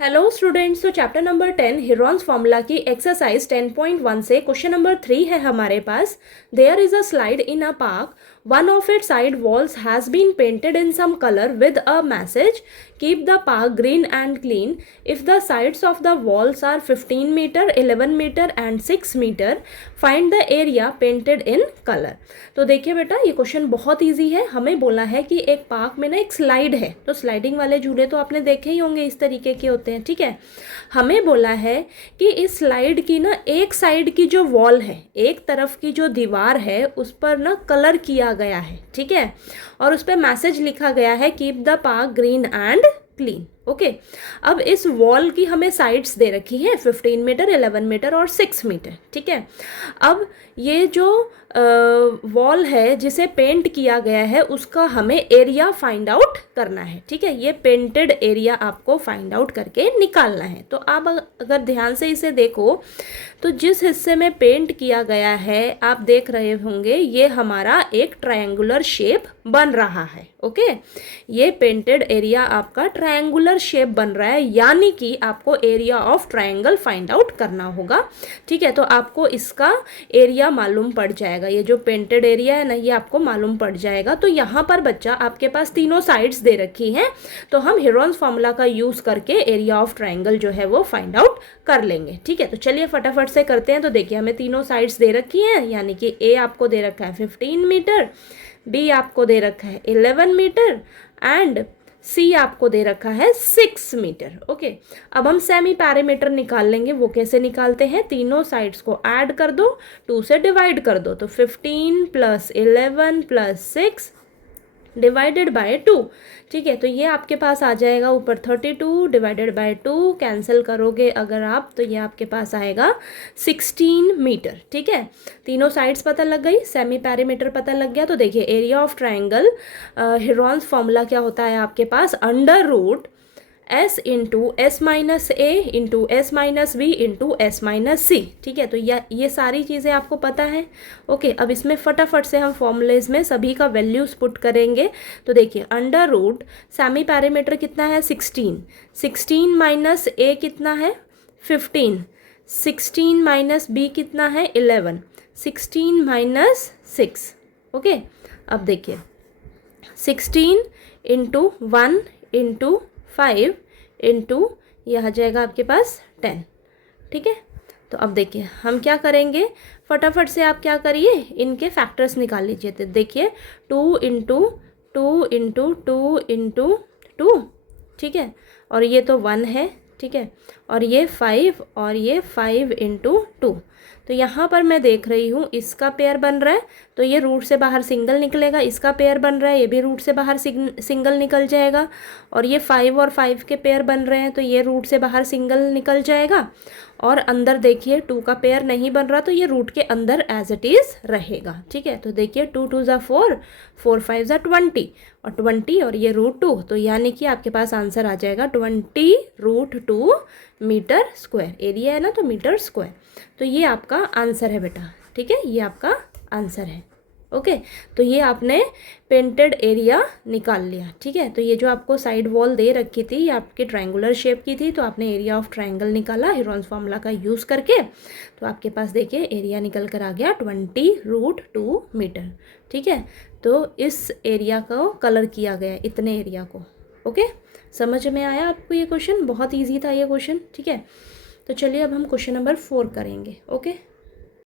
Hello students, तो chapter number 10 Heron's formula की exercise 10.1 से क्वेश्चन नंबर 3 है हमारे पास। There is a slide in a park, one of its side walls has been painted in some colour with a message keep the park green and clean if the sides of the walls are 15 metre 11 metre and 6 metre find the area painted in colour. तो देखिए बेटा, ये question बहुत easy है। हमें बोला है कि एक पार्क में ना एक स्लाइड है, तो स्लाइडिंग वाले झूले तो आपने देखे ही होंगे, इस तरीके के होते हैं। ठीक है, हमें बोला है कि इस स्लाइड की ना एक साइड की जो वॉल है, एक तरफ की जो दीवार है, उस पर ना कलर किया गया है। ठीक है, और उस पर मैसेज लिखा गया है keep the park green and clean. Okay, अब इस वॉल की हमें साइड्स दे रखी है 15 मीटर 11 मीटर और 6 मीटर। ठीक है, अब ये जो वॉल है जिसे पेंट किया गया है उसका हमें एरिया फाइंड आउट करना है। ठीक है, ये पेंटेड एरिया आपको फाइंड आउट करके निकालना है। तो आप अगर ध्यान से इसे देखो तो जिस हिस्से में पेंट किया गया है आप देख रहे होंगे ये हमारा एक ट्रायंगुलर शेप बन रहा है। ओके, ये पेंटेड एरिया आपका ट्रायंगुलर शेप बन रहा है, यानी कि आपको area of triangle find out करना होगा। ठीक है, तो आपको इसका एरिया मालूम पड़ जाएगा। ये जो पेंटेड एरिया है ना, ये आपको मालूम पड़ जाएगा। तो यहाँ पर बच्चा आपके पास तीनों साइड्स दे रखी हैं, तो हम हिरॉन्स फार्मूला का यूज़ करके एरिया ऑफ ट्रायंगल जो है वो फाइंड आउट कर लेंगे। ठीक है, तो चलिए फटाफट से करते हैं। तो देखिए, हमें तीनों साइड्स दे रखी हैं, यानी कि ए आपको दे रखा है 15 मीटर, बी आपको दे रखा है 11 मीटर एंड सी आपको दे रखा है 6 मीटर। ओके, अब हम सेमी पैरामीटर निकाल लेंगे। वो कैसे निकालते हैं? तीनों साइड्स को ऐड कर दो, 2 से डिवाइड कर दो, तो 15 प्लस 11 प्लस 6 डिवाइडेड बाय 2। ठीक है, तो ये आपके पास आ जाएगा ऊपर 32 डिवाइडेड बाय 2, कैंसिल करोगे अगर आप तो ये आपके पास आएगा 16 मीटर। ठीक है, तीनों साइड्स पता लग गई, सेमी पैरामीटर पता लग गया। तो देखिए, area of triangle Heron's formula क्या होता है आपके पास? Under root S into S minus A into S minus B into S minus C. ठीक है, तो ये सारी चीज़ें आपको पता है। ओके, अब इसमें फटाफट से हम फॉर्मूलेज में सभी का वैल्यूज पुट करेंगे। तो देखिए, अंडर रूट सेमी पैरामीटर कितना है? 16 माइनस ए कितना है? 15, 16 माइनस बी कितना है? 11, 16 माइनस 6। ओके, अब देखिए 16 इंटू 1 इंटू 5 इंटू यह आ जाएगा आपके पास 10। ठीक है, तो अब देखिए हम क्या करेंगे, फटाफट से आप क्या करिए, इनके फैक्टर्स निकाल लीजिए। तो देखिए 2 इंटू 2 इंटू 2 इंटू 2। ठीक है, और ये तो 1 है। ठीक है, और ये 5 और ये 5 इंटू 2। तो यहाँ पर मैं देख रही हूँ इसका पेयर बन रहा है, तो ये रूट से बाहर सिंगल निकलेगा। इसका पेयर बन रहा है, ये भी रूट से बाहर सिंगल निकल जाएगा। और ये 5 और 5 के पेयर बन रहे हैं, तो ये रूट से बाहर सिंगल निकल जाएगा। और अंदर देखिए 2 का पेयर नहीं बन रहा, तो ये रूट के अंदर एज इट इज़ रहेगा। ठीक है, तो देखिए 2 2 ज़ा 4, 4 5 ज़ा 20 और 20 और ये रूट 2, तो यानी कि आपके पास आंसर आ जाएगा 20 रूट 2 मीटर स्क्वायर। एरिया है ना, तो मीटर स्क्वायर। तो ये आपका आंसर है बेटा। ठीक है, ये आपका आंसर है। ओके, तो ये आपने पेंटेड एरिया निकाल लिया। ठीक है, तो ये जो आपको साइड वॉल दे रखी थी ये आपकी ट्रायंगुलर शेप की थी, तो आपने एरिया ऑफ ट्रायंगल निकाला हिरॉन्स फार्मूला का यूज़ करके। तो आपके पास देखिए एरिया निकल कर आ गया 20 रूट 2 मीटर। ठीक है, तो इस एरिया को कलर किया गया, इतने एरिया को। ओके, समझ में आया आपको ये क्वेश्चन? बहुत ईजी था ये क्वेश्चन। ठीक है, तो चलिए अब हम क्वेश्चन नंबर 4 करेंगे। ओके।